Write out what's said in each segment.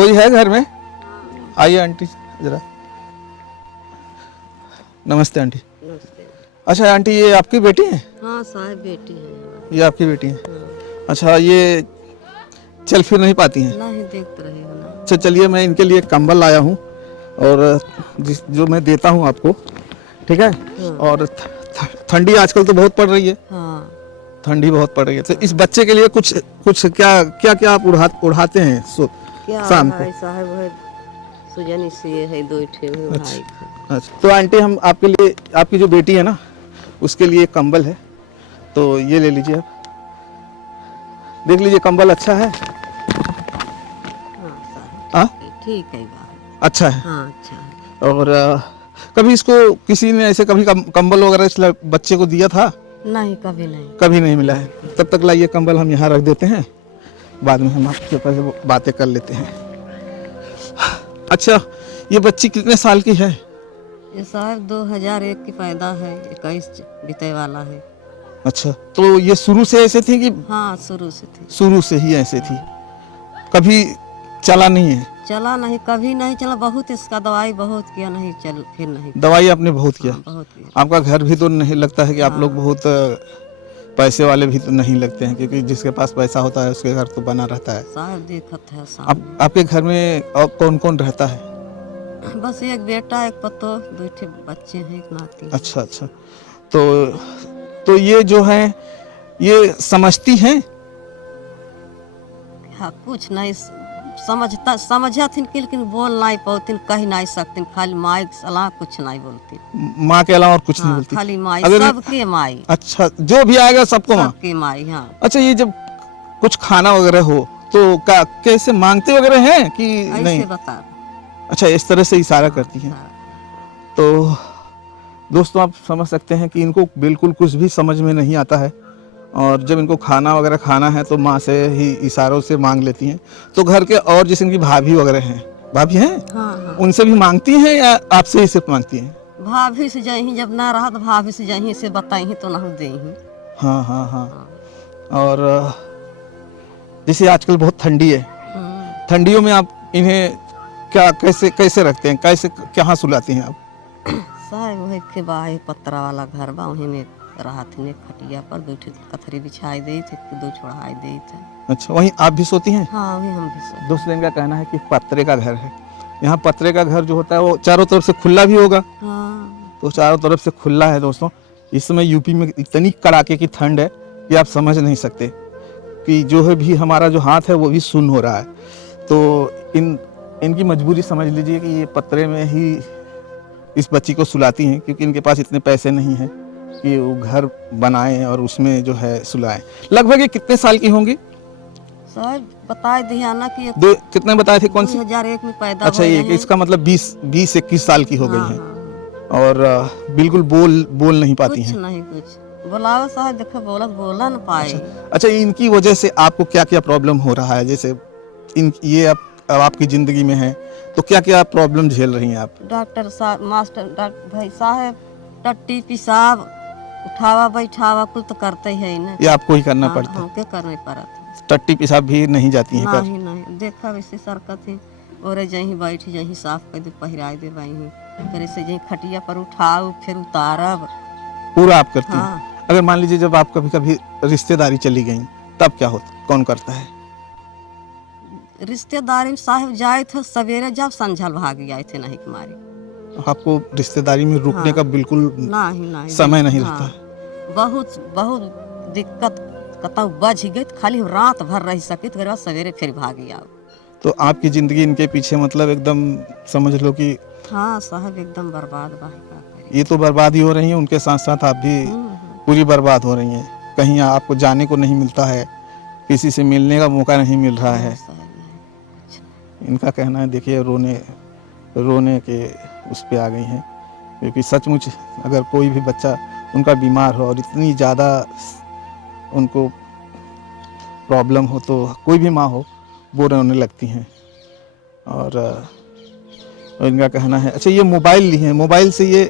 कोई है घर में? आइए आंटी जरा। नमस्ते आंटी। नमस्ते। अच्छा आंटी, ये आपकी बेटी है? हाँ साहब, बेटी है। ये आपकी बेटी है? हाँ। अच्छा, ये चल फिर नहीं पाती हैं? नहीं, देखते रहे हो ना। अच्छा चलिए, मैं इनके लिए कंबल लाया हूँ और जो मैं देता हूँ आपको, ठीक है? हाँ। और ठंडी आजकल तो बहुत पड़ रही है। हाँ। ठंडी बहुत पड़ रही है, तो इस बच्चे के लिए कुछ कुछ क्या आप उड़ाते हैं क्या शाम को? साहब है, सुजन से है, दो ठे है भाई अच्छा का। अच्छा, तो आंटी हम आपके लिए, आपकी जो बेटी है ना उसके लिए एक कंबल है, तो ये ले लीजिए आप। देख लीजिए कंबल अच्छा है। हाँ साहब, हाँ ठीक है बाहर। अच्छा है। हाँ अच्छा है। और कभी इसको किसी ने ऐसे कभी कंबल वगैरह इस बच्चे को दिया था? नहीं, कभी नहीं। कभी नहीं मिला है। तब तक लाइए कंबल हम यहाँ रख देते हैं, बाद में हम आपके पास बातें कर लेते हैं। अच्छा, ये बच्ची कितने साल की है? ये साहब 2001 की पैदा है, 21 बीते वाला है। अच्छा, तो ये शुरू से ऐसे थी कि? हाँ, शुरू से थी। शुरू से ही ऐसे थी, कभी चला नहीं है? चला नहीं, कभी नहीं चला। बहुत इसका दवाई बहुत किया, नहीं चल, फिर नहीं। दवाई आपने बहुत किया? हाँ, बहुत किया। आपका घर भी तो नहीं लगता है कि आप लोग हाँ। बहुत पैसे वाले भी तो नहीं लगते हैं, क्योंकि जिसके पास पैसा होता है उसके घर तो बना रहता है। साहब देखत है सामने। आपके घर में और कौन कौन रहता है? बस एक बेटा, एक पतो, दो ठे बच्चे हैं, एक नाती। अच्छा अच्छा, तो ये जो है ये समझती हैं? हाँ, कुछ नहीं समझथिन कि, लेकिन बोल नहीं पातिन, कह नहीं सकतीन। खाली माई के सलाह, कुछ नहीं बोलती। माँ के अलावा और कुछ नहीं हाँ, बोलती? खाली माई, अगर सबके माई। अच्छा, जो भी आएगा सबको माँ? सबके माई, हाँ। अच्छा, ये जब कुछ खाना वगैरह हो तो कैसे मांगते वगैरह हैं कि नहीं? ऐसे बता। अच्छा, इस तरह से इशारा करती हैं। हाँ। तो दोस्तों आप समझ सकते हैं कि इनको बिल्कुल कुछ भी समझ में नहीं आता है, और जब इनको खाना वगैरह खाना है तो माँ से ही इशारों से मांग लेती हैं। तो घर के और जैसे इनकी भाभी वगैरह हैं, भाभी हैं, हाँ, हाँ। उनसे भी मांगती हैं या आपसे ही सिर्फ मांगती हैं? भाभी से जही, जब ना रहा तो भाभी से जही से बताई तो ना दे। हाँ हाँ हाँ। और जैसे आजकल बहुत ठंडी है, ठंडियों में आप इन्हें क्या कैसे कैसे रखते हैं, कैसे कहाँ सुलाती हैं आप? साहब वही के बाहे पत्रा वाला घर बा, वहीं में रहा थे, खटिया पर दो कथरी बिछाई दे थे, दो छोड़ाई दे थे। अच्छा, वहीं आप भी सोती हैं? हाँ, वहीं हम भी सोते। दोस्तों इनका कहना है कि पत्रे का घर है। यहाँ पत्रे का घर जो होता है वो चारों तरफ से खुला भी होगा। हाँ। तो चारों तरफ से खुला है दोस्तों। इस समय यूपी में इतनी कड़ाके की ठंड है कि आप समझ नहीं सकते, कि जो है भी हमारा जो हाथ है वो भी सुन्न हो रहा है। तो इनकी मजबूरी समझ लीजिए कि ये पत्रे में ही इस बच्ची को सुलाती हैं, क्योंकि इनके पास इतने पैसे नहीं हैं कि वो घर बनाएं और उसमें जो है सुलाएं। लगभग ये कितने साल की होंगी? साहब बताए दिया ना कि कितने बताए थे? कौन सी? 2001 में पैदा। अच्छा, ये इसका मतलब 20-21 साल की हो गई हैं। हाँ। और बिल्कुल बोल नहीं पाती कुछ हैं? नहीं, कुछ बोलाओ साहब, देखो बोला न पाए। अच्छा, इनकी वजह से आपको क्या क्या प्रॉब्लम हो रहा है? जैसे ये अब आपकी जिंदगी में है तो क्या क्या प्रॉब्लम झेल रही हैं आप? डॉक्टर साहब, मास्टर भाई साहब, टट्टी पेशाब, उठावा बैठावा कुल तो करते ही है ना। ये आपको ही करना पड़ता है? हमके करने पड़ता। टट्टी पेशाब भी नहीं जाती हैं कर? नहीं, देखा वैसे सरकत है, और जहीं बैठ जहीं साफ कर दे, पहिराए दे वहीं, फिर ऐसे जहीं खटिया पर उठाओ, फिर उतारब, पूरा आप करती हैं? हाँ। अगर मान लीजिए जब आप कभी कभी रिश्तेदारी चली गई तब क्या होता, कौन करता है? रिश्तेदारी में साहब जाए थे सवेरे, जब संझल भाग गए थे, नहीं कुमारी। आपको रिश्तेदारी में रुकने का बिल्कुल नहीं समय नहीं रहता? बहुत बहुत दिक्कत, कतौ बच गई, खाली हम रात भर रह सके, तो सवेरे फिर भागी आओ। तो आपकी जिंदगी इनके पीछे मतलब एकदम समझ लो कि? हाँ साहब, एकदम बर्बाद बा। ये तो बर्बाद ही हो रही हैं, उनके साथ साथ आप भी पूरी बर्बाद हो रही हैं। कहीं आपको जाने को नहीं मिलता है, किसी से मिलने का मौका नहीं मिल रहा है। इनका कहना है, देखिए रोने के उस पे आ गई हैं, क्योंकि सचमुच अगर कोई भी बच्चा उनका बीमार हो और इतनी ज़्यादा उनको प्रॉब्लम हो तो कोई भी माँ हो वो रोने लगती हैं। और इनका कहना है, अच्छा ये मोबाइल ली है, मोबाइल से ये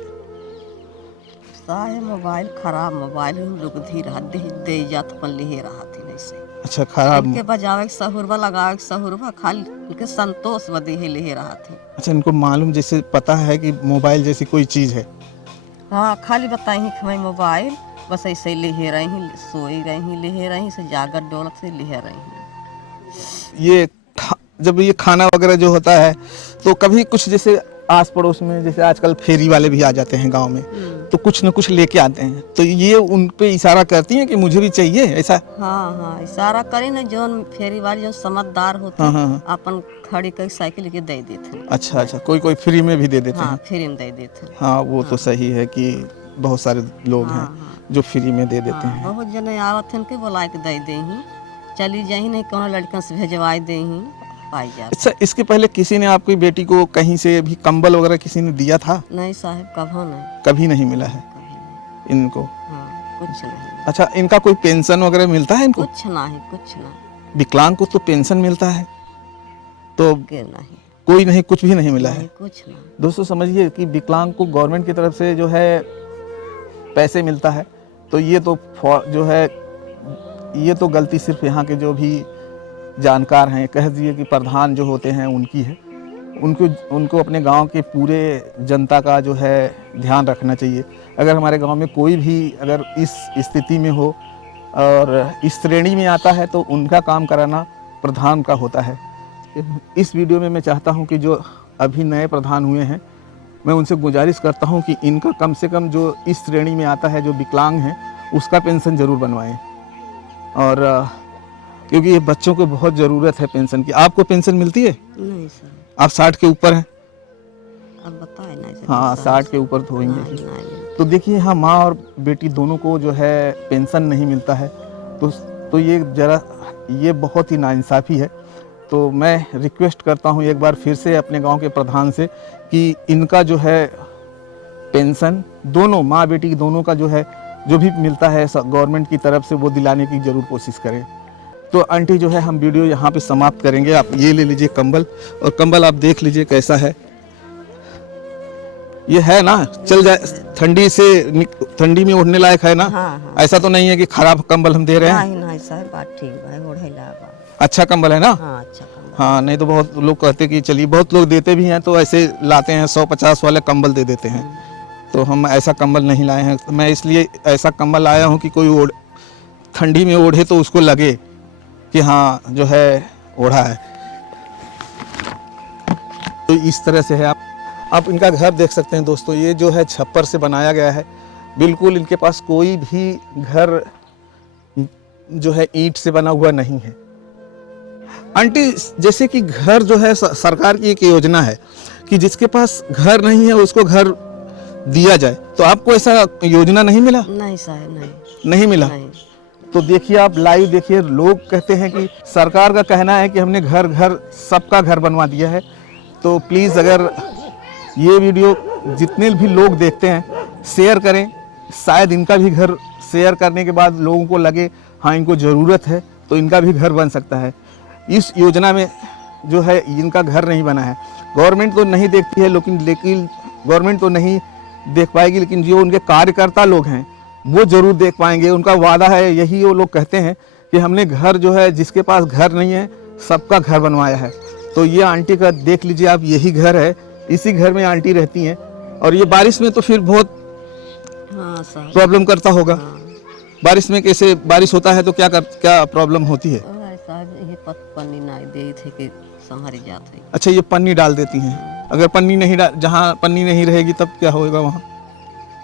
साहब मोबाइल खराब, मोबाइल लोग धीरे दे जात पल्ली रहा थी नहीं से। अच्छा खराब। इनके बजावे के सहूरबा लगावे के सहूरबा खाली इनके संतोष बदी ही ले रहा थे। अच्छा इनको मालूम जैसे पता है कि मोबाइल जैसी कोई चीज़ है। हाँ खाली बताई कि मैं मोबाइल बस ऐसे ले रही सोई रही ले रही से जागर डोलक से ले रही। ये जब ये खाना वगैरह जो होता है तो कभी कुछ जैसे आस पड़ोस में जैसे आजकल फेरी वाले भी आ जाते हैं गांव में, तो कुछ न कुछ लेके आते हैं, तो ये उन पे इशारा करती हैं कि मुझे भी चाहिए ऐसा। हाँ हाँ इशारा करी ना जोन फेरी वाले जो समझदार होते हाँ, हाँ, अपन खड़ी कर साइकिल के दे देते। अच्छा अच्छा, कोई कोई फ्री में भी दे देते हाँ हैं। फ्री में दे देते। हाँ वो तो सही है कि बहुत सारे लोग हैं जो फ्री में दे देते हैं। बहुत जने आवत हैं के बोला के दे दे ही चली जाही नहीं कोनो लड़कन से भेजवाई दे ही पाई जा। अच्छा इसके पहले किसी ने आपकी बेटी को कहीं से भी कंबल वगैरह किसी ने दिया था? नहीं साहब कभी नहीं, कभी नहीं मिला है कभी नहीं। इनको। हाँ कुछ नहीं। अच्छा इनका कोई पेंशन वगैरह मिलता है इनको? कुछ नहीं कुछ नहीं। विकलांग को तो पेंशन मिलता है, तो के नहीं कोई नहीं, कुछ भी नहीं मिला है। नहीं कुछ नहीं। दोस्तों समझिए कि विकलांग को गवर्नमेंट की तरफ से जो है पैसे मिलता है, तो ये तो जो है ये तो गलती सिर्फ यहाँ के जो भी जानकार हैं, कह दिए कि प्रधान जो होते हैं उनकी है। उनको अपने गांव के पूरे जनता का जो है ध्यान रखना चाहिए। अगर हमारे गांव में कोई भी अगर इस स्थिति में हो और इस श्रेणी में आता है तो उनका काम कराना प्रधान का होता है। इस वीडियो में मैं चाहता हूं कि जो अभी नए प्रधान हुए हैं, मैं उनसे गुजारिश करता हूं कि इनका कम से कम जो इस श्रेणी में आता है, जो विकलांग हैं, उसका पेंशन ज़रूर बनवाएं। और क्योंकि ये बच्चों को बहुत ज़रूरत है पेंशन की। आपको पेंशन मिलती है? नहीं सर। आप 60 के ऊपर हैं? अब बताए नहीं सर। हाँ 60 के ऊपर तो होंगे। नहीं। तो देखिए हाँ, माँ और बेटी दोनों को जो है पेंशन नहीं मिलता है, तो ये बहुत ही नाइंसाफ़ी है। तो मैं रिक्वेस्ट करता हूँ एक बार फिर से अपने गांव के प्रधान से कि इनका जो है पेंशन दोनों माँ बेटी दोनों का जो है जो भी मिलता है गवर्नमेंट की तरफ से वो दिलाने की ज़रूर कोशिश करें। तो आंटी जो है हम वीडियो यहाँ पे समाप्त करेंगे। आप ये ले लीजिए कंबल, और कंबल आप देख लीजिए कैसा है। ये है ना, चल जाए, ठंडी में ओढ़ने लायक है ना? हाँ। ऐसा तो नहीं है कि खराब कंबल हम दे रहे हैं? नहीं सर बात ठीक है, ओढ़ेला बा। अच्छा कंबल है ना? हाँ अच्छा कंबल। हाँ नहीं तो बहुत लोग कहते कि चलिए, बहुत लोग देते भी हैं तो ऐसे लाते हैं 150 वाले कंबल दे देते हैं। तो हम ऐसा कंबल नहीं लाए हैं। मैं इसलिए ऐसा कंबल लाया हूँ कि कोई ठंडी में ओढ़े तो उसको लगे कि हाँ जो है ओढ़ा है। तो इस तरह से है। आप इनका घर देख सकते हैं दोस्तों। ये जो है छप्पर से बनाया गया है। बिल्कुल इनके पास कोई भी घर जो है ईंट से बना हुआ नहीं है। आंटी जैसे कि घर जो है सरकार की एक योजना है कि जिसके पास घर नहीं है उसको घर दिया जाए, तो आपको ऐसा योजना नहीं मिला? नहीं साहब नहीं मिला। नहीं। तो देखिए आप लाइव देखिए, लोग कहते हैं कि सरकार का कहना है कि हमने घर सबका घर बनवा दिया है। तो प्लीज़ अगर ये वीडियो जितने भी लोग देखते हैं शेयर करें, शायद इनका भी घर शेयर करने के बाद लोगों को लगे हाँ इनको ज़रूरत है तो इनका भी घर बन सकता है। इस योजना में जो है इनका घर नहीं बना है। गवर्नमेंट तो नहीं देखती है, लेकिन गवर्नमेंट तो नहीं देख पाएगी, लेकिन जो उनके कार्यकर्ता लोग हैं वो ज़रूर देख पाएंगे। उनका वादा है, यही वो लोग कहते हैं कि हमने घर जो है जिसके पास घर नहीं है सबका घर बनवाया है। तो ये आंटी का देख लीजिए आप, यही घर है, इसी घर में आंटी रहती हैं। और ये बारिश में तो फिर बहुत प्रॉब्लम करता होगा। बारिश में कैसे बारिश होता है तो क्या प्रॉब्लम होती है? पन्नी नहीं दे थे कि संभारी जाते हैं। अच्छा ये पन्नी डाल देती हैं। अगर पन्नी नहीं जहाँ पन्नी नहीं रहेगी तब क्या होगा वहाँ?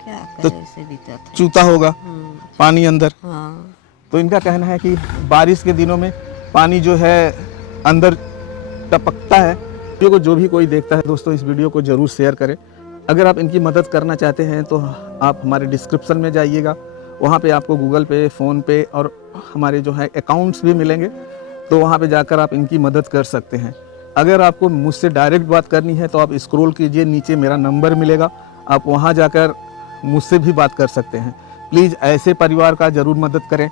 क्या तो करे, चूता होगा पानी अंदर। हाँ। तो इनका कहना है कि बारिश के दिनों में पानी जो है अंदर टपकता है। वीडियो को जो भी कोई देखता है दोस्तों, इस वीडियो को ज़रूर शेयर करें। अगर आप इनकी मदद करना चाहते हैं तो आप हमारे डिस्क्रिप्शन में जाइएगा, वहाँ पे आपको गूगल पे, फ़ोन पे और हमारे जो है अकाउंट्स भी मिलेंगे। तो वहाँ पे जाकर आप इनकी मदद कर सकते हैं। अगर आपको मुझसे डायरेक्ट बात करनी है तो आप स्क्रॉल कीजिए, नीचे मेरा नंबर मिलेगा, आप वहाँ जाकर मुझसे भी बात कर सकते हैं। प्लीज़ ऐसे परिवार का ज़रूर मदद करें।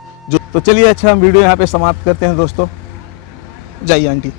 तो चलिए अच्छा, हम वीडियो यहाँ पे समाप्त करते हैं दोस्तों। जाइए आंटी।